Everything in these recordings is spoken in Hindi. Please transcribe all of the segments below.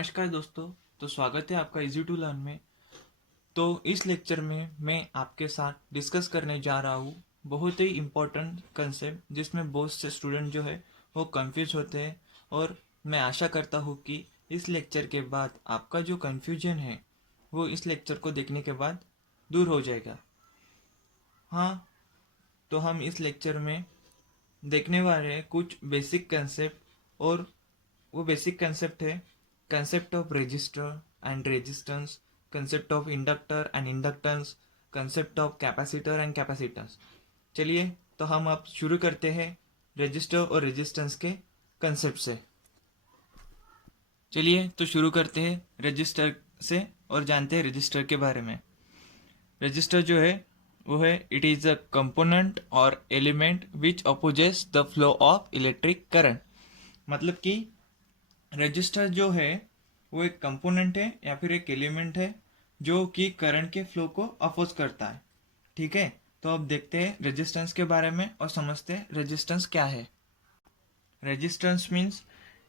नमस्कार दोस्तों। तो स्वागत है आपका इजी टू लर्न में। तो इस लेक्चर में मैं आपके साथ डिस्कस करने जा रहा हूँ बहुत ही इम्पोर्टेंट कंसेप्ट जिसमें बहुत से स्टूडेंट जो है वो कंफ्यूज होते हैं। और मैं आशा करता हूँ कि इस लेक्चर के बाद आपका जो कंफ्यूजन है वो इस लेक्चर को देखने के बाद दूर हो जाएगा। हाँ, तो हम इस लेक्चर में देखने वाले हैं कुछ बेसिक कंसेप्ट। और वो बेसिक कंसेप्ट है concept of register and resistance, concept of inductor and inductance, concept of capacitor and capacitance. चलिए तो हम अब शुरू करते हैं रजिस्टर और रेजिस्टेंस के कंसेप्ट से। चलिए तो शुरू करते हैं रजिस्टर से और जानते हैं रजिस्टर के बारे में। रजिस्टर जो है वो है इट इज़ अ कंपोनेंट और element which opposes the flow of electric current. मतलब कि रजिस्टर जो है वो एक कंपोनेंट है या फिर एक एलिमेंट है जो कि करंट के फ्लो को अपोज करता है। ठीक है, तो अब देखते हैं रेजिस्टेंस के बारे में और समझते हैं रेजिस्टेंस क्या है। Resistance means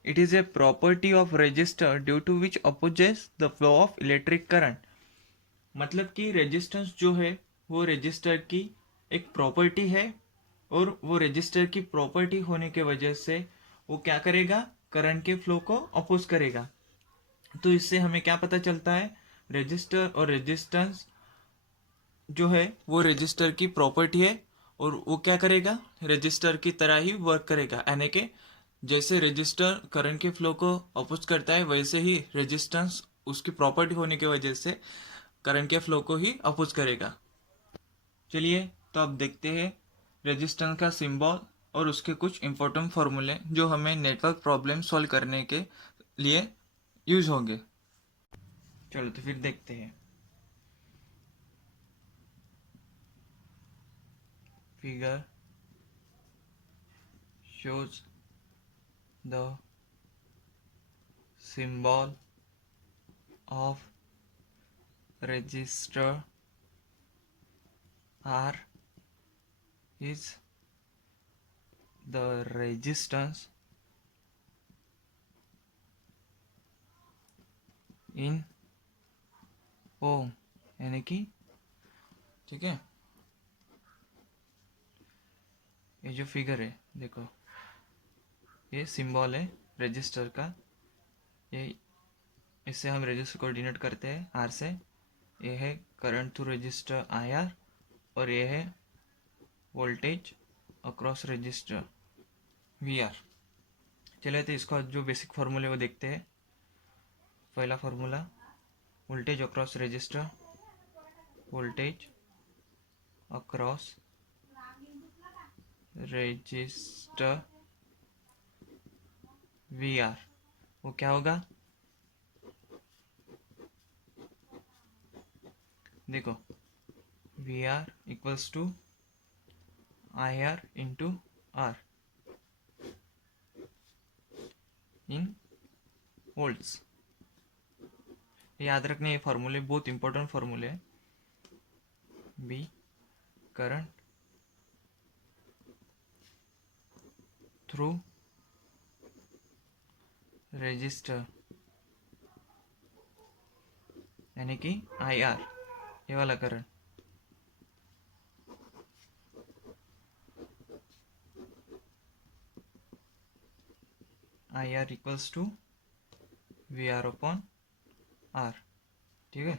it is a property of resistor due to which opposes the flow of electric current. मतलब कि रेजिस्टेंस जो है वो रजिस्टर की एक प्रॉपर्टी है और वो रजिस्टर की प्रॉपर्टी होने के वजह से वो क्या करेगा, करंट के फ्लो को अपोज करेगा। तो इससे हमें क्या पता चलता है, रजिस्टर और रेजिस्टेंस जो है वो रजिस्टर की प्रॉपर्टी है और वो क्या करेगा, रजिस्टर की तरह ही वर्क करेगा। यानी कि जैसे रजिस्टर करंट के फ्लो को अपोज करता है वैसे ही रेजिस्टेंस उसकी प्रॉपर्टी होने की वजह से करंट के फ्लो को ही अपोज करेगा। चलिए तो अब देखते हैं रेजिस्टेंस का सिंबल और उसके कुछ इंपॉर्टेंट फॉर्मूले जो हमें नेटवर्क प्रॉब्लम सॉल्व करने के लिए यूज होंगे। चलो तो फिर देखते हैं। Figure shows the symbol of register R is the resistance in ohm, यानी कि ठीक है, ये जो फिगर है देखो, ये सिंबल है रजिस्टर का। ये इससे हम रजिस्टर को डिनोट करते हैं आर से। ये है current through resistor I R और ये है voltage across resistor V R. चलिए तो इसका जो बेसिक फार्मूले वो देखते हैं। पहला formula voltage across resistor, voltage across resistor V R, वो क्या होगा देखो, V R equals to I R into R in volts. याद रखने ये फार्मूले बहुत इंपॉर्टेंट फार्मूले है। बी करंट थ्रू रजिस्टर यानी कि आई आर, ये वाला current I R equals to V R upon R. ठीक है,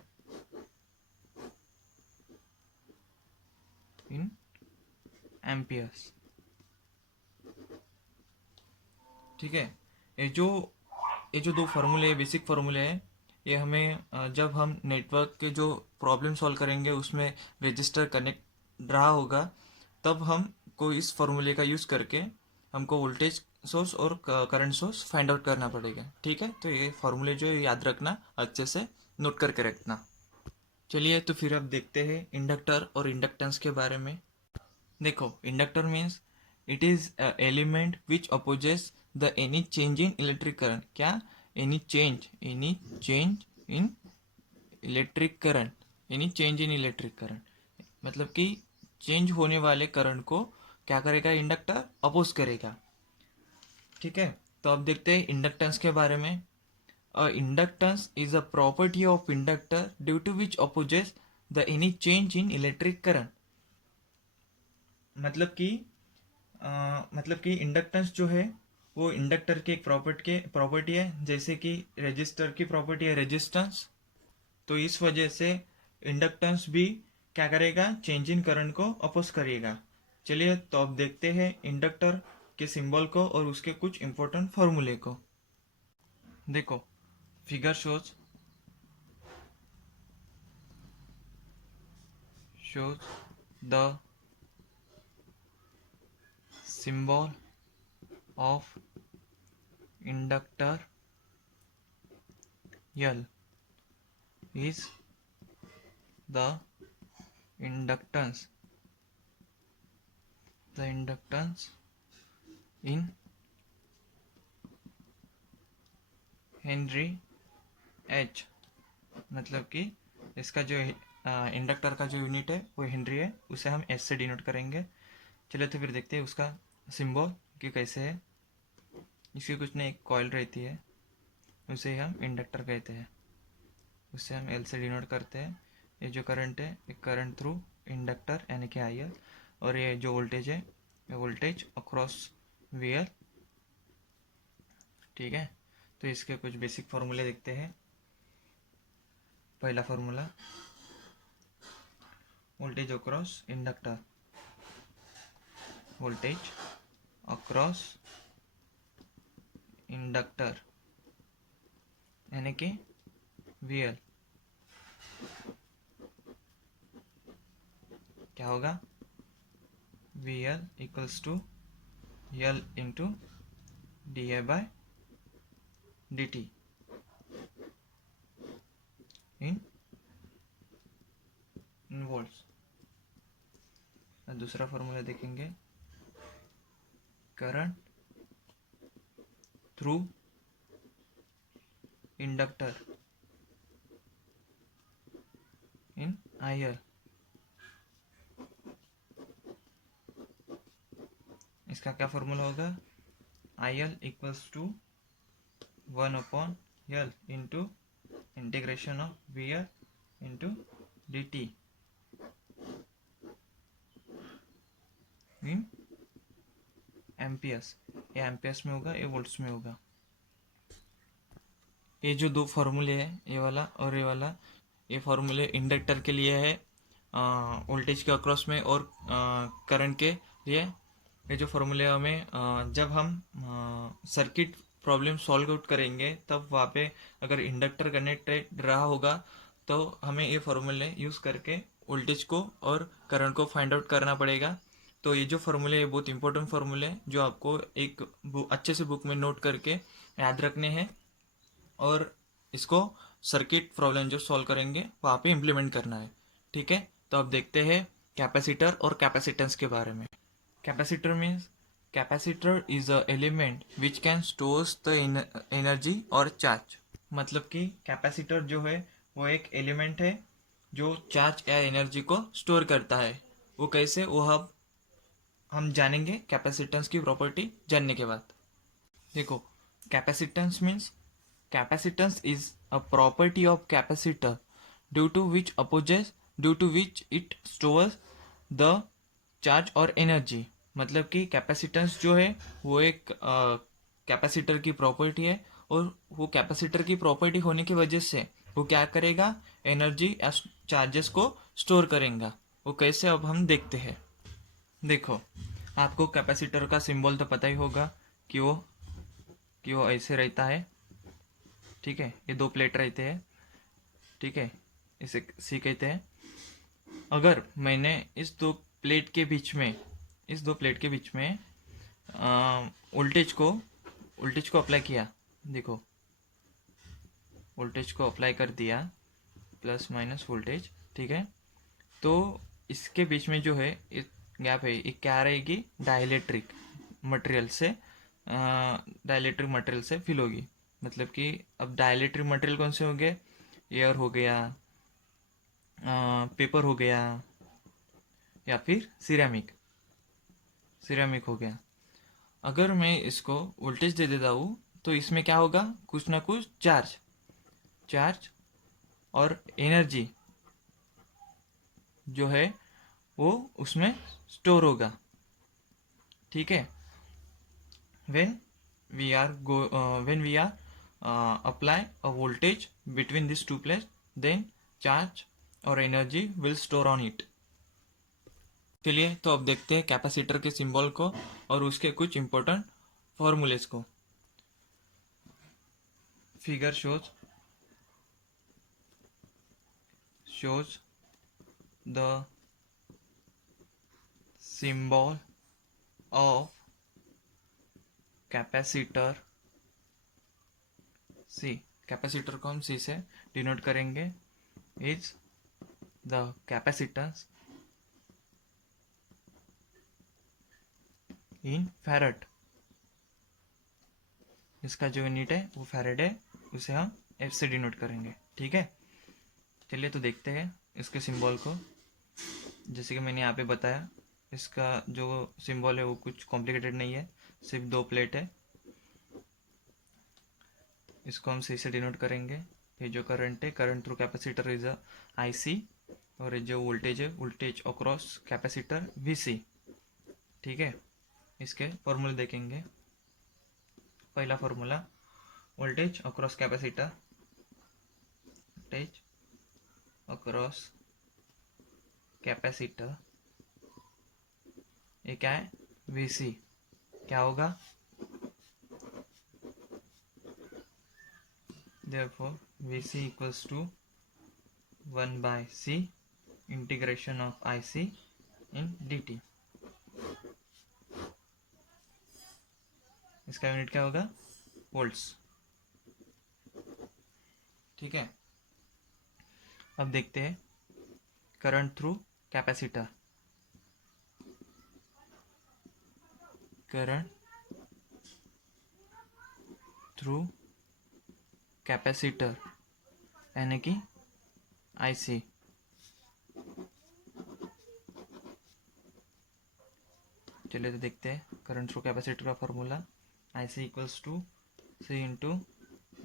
इन एम्पियर्स। ठीक है, ये जो दो फार्मूले बेसिक फार्मूले हैं ये हमें जब हम नेटवर्क के जो प्रॉब्लम सॉल्व करेंगे उसमें रजिस्टर कनेक्ट रहा होगा तब हमको इस फार्मूले का यूज़ करके हमको वोल्टेज सोर्स और करंट सोर्स फाइंड आउट करना पड़ेगा। ठीक है, तो ये फार्मूले जो है याद रखना, अच्छे से नोट करके रखना। चलिए तो फिर अब देखते हैं इंडक्टर और इंडक्टेंस के बारे में। देखो, inductor means it is element which opposes the any change in electric current. क्या, any change in electric current, any change in electric current मतलब कि चेंज होने वाले करंट को क्या करेगा, इंडक्टर अपोज करेगा। ठीक है, तो अब देखते हैं इंडक्टेंस के बारे में। A inductance is a property of inductor due to which opposes the any change in electric current. मतलब कि इंडक्टेंस जो है वो इंडक्टर की एक प्रॉपर्टी है, जैसे कि रेजिस्टर की प्रॉपर्टी है रेजिस्टेंस। तो इस वजह से इंडक्टेंस भी क्या करेगा, चेंज इन करंट को अपोज करेगा। चलिए तो अब देखते हैं इंडक्टर के सिंबल को और उसके कुछ इंपॉर्टेंट फॉर्मूले को। देखो figure shows the symbol of inductor L is the inductance in Henry H. मतलब कि इसका जो इंडक्टर का जो यूनिट है वो हेनरी है, उसे हम एच से डिनोट करेंगे। चलिए तो फिर देखते हैं उसका सिंबल कि कैसे है। इसकी कुछ नहीं, एक कॉइल रहती है, उसे हम इंडक्टर कहते हैं, उससे हम एल से डिनोट करते हैं। ये जो करंट है, एक करंट थ्रू इंडक्टर यानी कि आई एल, और ये जो वोल्टेज है ये वोल्टेज अक्रॉस वी एल। ठीक है, तो इसके कुछ बेसिक फार्मूले देखते हैं। पहला formula, voltage across inductor, voltage across inductor यानी कि वी एल क्या होगा, V L equals to L into D A by D T in volts. दूसरा फॉर्मूला देखेंगे, current through inductor in I L. इसका क्या फॉर्मूला होगा, I L equals to 1/L into integration of V L into D T in amperes. ये एम्पियर्स में होगा, ये वोल्ट्स में होगा। ये जो दो फार्मूले हैं, ये वाला और ये वाला, ये फार्मूले इंडक्टर के लिए है वोल्टेज के अक्रॉस में और करंट के लिए। ये जो फार्मूले हमें जब हम सर्किट प्रॉब्लम सॉल्व आउट करेंगे तब वहाँ पे अगर इंडक्टर कनेक्टेड रहा होगा तो हमें ये फार्मूले यूज़ करके वोल्टेज को और करंट को फाइंड आउट करना पड़ेगा। तो ये जो फार्मूले है बहुत इंपॉर्टेंट फार्मूले हैं जो आपको एक अच्छे से बुक में नोट करके याद रखने हैं और इसको सर्किट प्रॉब्लम जो सॉल्व करेंगे वहाँ पे इम्प्लीमेंट करना है। ठीक है, तो अब देखते हैं कैपेसिटर और कैपेसिटेंस के बारे में। Capacitor means capacitor is a element which can stores the energy और चार्ज। मतलब कि कैपेसिटर जो है वो एक एलिमेंट है जो चार्ज या एनर्जी को स्टोर करता है। वो कैसे, वो हम जानेंगे कैपेसिटेंस की प्रॉपर्टी जानने के बाद। देखो capacitance means capacitance is a property of capacitor due to which it stores the charge और energy। मतलब कि कैपेसिटेंस जो है वो एक कैपेसिटर की प्रॉपर्टी है और वो कैपेसिटर की प्रॉपर्टी होने की वजह से वो क्या करेगा, एनर्जी या चार्जेस को स्टोर करेगा। वो कैसे, अब हम देखते हैं। देखो आपको कैपेसिटर का सिंबल तो पता ही होगा कि वो ऐसे रहता है। ठीक है, ये दो प्लेट रहते हैं। ठीक है, इसे सी कहते हैं। अगर मैंने इस दो प्लेट के बीच में वोल्टेज को अप्लाई किया, देखो वोल्टेज को अप्लाई कर दिया, प्लस माइनस वोल्टेज। ठीक है, तो इसके बीच में जो है एक गैप है, ये क्या रहेगी, डाइलेक्ट्रिक मटेरियल से फिल होगी। मतलब कि अब डाइलेक्ट्रिक मटेरियल कौन से हो गए, एयर हो गया, पेपर हो गया, या फिर सिरेमिक हो गया। अगर मैं इसको वोल्टेज दे देता हूँ तो इसमें क्या होगा, कुछ ना कुछ चार्ज चार्ज और एनर्जी जो है वो उसमें स्टोर होगा। ठीक है। when when we are apply a voltage between these two plates, then charge or energy will store on it। चलिए तो अब देखते हैं कैपेसिटर के सिंबल को और उसके कुछ इंपॉर्टेंट फॉर्मूलेस को। Figure shows the symbol of capacitor C. Capacitor को हम सी से डिनोट करेंगे। Is the capacitance in farad. इसका जो यूनिट है वो फैरेड है, उसे हम एफ से डिनोट करेंगे। ठीक है। चलिए तो देखते हैं इसके सिंबल को। जैसे कि मैंने यहाँ पे बताया, इसका जो सिंबल है वो कुछ कॉम्प्लिकेटेड नहीं है, सिर्फ दो प्लेट है। इसको हम सी से डिनोट करेंगे। ये जो करंट है, current through capacitor is I C, और ये जो वोल्टेज है, voltage across capacitor V C. ठीक है। इसके फॉर्मूले देखेंगे। पहला formula, voltage across capacitor, voltage across capacitor, ये क्या है, वी सी। क्या होगा, therefore Vc equals to 1 by C integration of IC in dt। इसका यूनिट क्या होगा, वोल्ट्स। ठीक है। अब देखते हैं current through capacitor. Current through capacitor यानी कि आईसी। चलिए तो देखते हैं करंट थ्रू कैपेसिटर का formula, IC equals to C into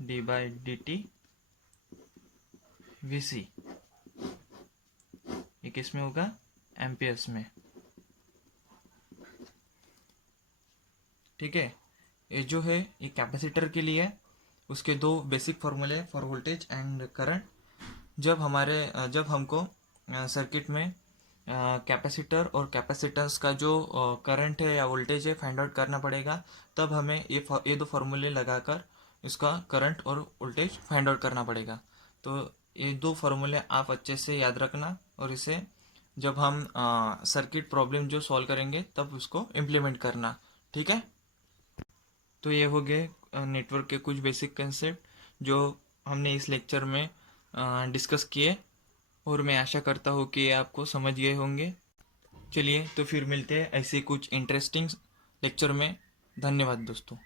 D by D T V C. ये किस में होगा, एम्पियर्स में। ठीक है। ये जो है ये कैपेसिटर के लिए, उसके दो बेसिक फॉर्मूले फॉर वोल्टेज एंड करंट। जब हमको सर्किट में कैपेसिटर और कैपेसिटेंस का जो करंट है या वोल्टेज है फाइंड आउट करना पड़ेगा, तब हमें ये दो फॉर्मूले लगाकर इसका करंट और वोल्टेज फाइंड आउट करना पड़ेगा। तो ये दो फॉर्मूले आप अच्छे से याद रखना, और इसे जब हम सर्किट प्रॉब्लम जो सॉल्व करेंगे तब उसको इम्प्लीमेंट करना। ठीक है। तो ये हो गए नेटवर्क के कुछ बेसिक कंसेप्ट जो हमने इस लेक्चर में डिस्कस किए, और मैं आशा करता हूँ कि ये आपको समझ गए होंगे। चलिए तो फिर मिलते हैं ऐसे कुछ इंटरेस्टिंग लेक्चर में। धन्यवाद दोस्तों।